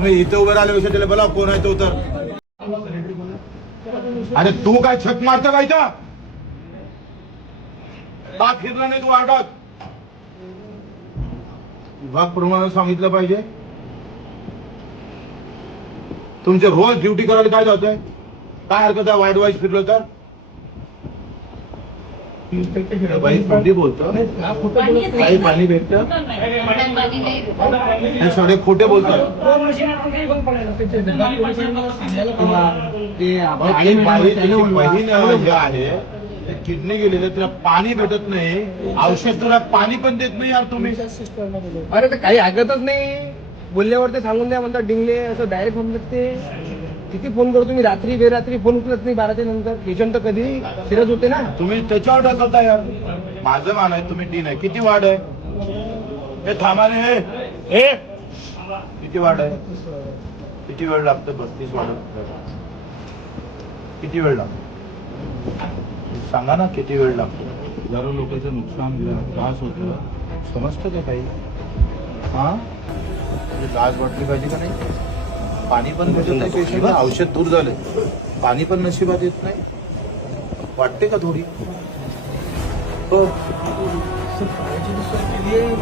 तुम्ही इथे उभे राहिल्यापेक्षा त्याला बोला कोण आहे तो तर. अरे तू काय छत मारतो का इथं? का फिरला नाही तू वाटत? विभाग प्रमाणे सांगितलं पाहिजे. तुमचे रोज ड्युटी करायला काय जातंय? काय हरकत आहे वाईट वाईट फिरलो तर? बाई खोटी बोलतो. काही पाणी भेटतं हे सगळे खोटे बोलतात. बहीण जे आहे किडनी गेलेलं तिला पाणी भेटत नाही, औषध तुला पाणी पण देत नाही यार तुम्ही. अरे ते काही ऐकतच नाही, बोलल्यावर ते सांगून द्या म्हणतात डिंगले असं डायरेक्ट म्हणतात. ते किती फोन करतो मी, रात्री बेरात्री फोन उचलत नाही 12च्या नंतर. पेशंट तर कधी फिरत होते ना. तुम्ही त्याच्यावर ढकलता यार. माझं मान आहे तुम्ही डी नाही. किती वाढ आहे हे? थांबाने हे किती वाढ आहे? किती वेळ लागतो? 32 वाढ. किती वेळ लागतो सांगा ना, किती वेळ लागतो? हजारो लोकांचं नुकसान त्रास होतो, समजतं का काही? हा लाज वाटली पाहिजे का नाही? पाणी पण भेटत नाही पेशंट, औषध दूर झालं, पाणी पण नशिबात येत नाही. वाटते का थोडी? हो